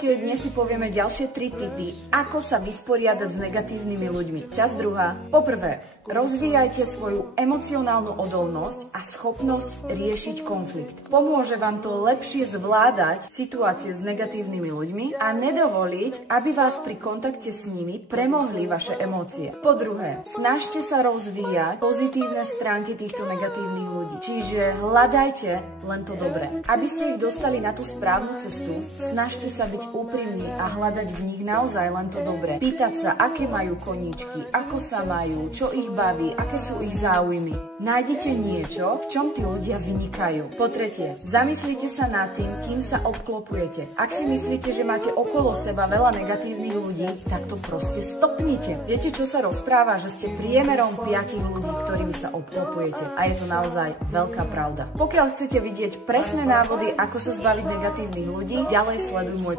Ahojte, dnes si povieme ďalšie 3 tipy, ako sa vysporiadať s negatívnymi ľuďmi. Časť 2. Poprvé, rozvíjajte svoju emocionálnu odolnosť a schopnosť riešiť konflikt. Pomôže vám to lepšie zvládať situácie s negatívnymi ľuďmi a nedovoliť, aby vás pri kontakte s nimi premohli vaše emócie. Po druhé, snažte sa rozvíjať pozitívne stránky týchto negatívnych ľudí. Čiže hľadajte len to dobré. Aby ste ich dostali na tú správnu cestu, snažte sa byť úprimní a hľadať v nich naozaj len to dobré. Pýtať sa, aké majú koníčky, ako sa majú, čo ich baví, aké sú ich záujmy. Nájdete niečo, v čom tí ľudia vynikajú. Po tretie, zamyslite sa nad tým, kým sa obklopujete. Ak si myslíte, že máte okolo seba veľa negatívnych ľudí, tak to proste stopnite. Viete, čo sa rozpráva? Že ste priemerom 5 ľudí, ktorými sa obklopujete. A je to naozaj veľká pravda. Pokiaľ chcete vidieť presné návody, ako sa zbaviť negatívnych ľudí, ďalej sleduj môj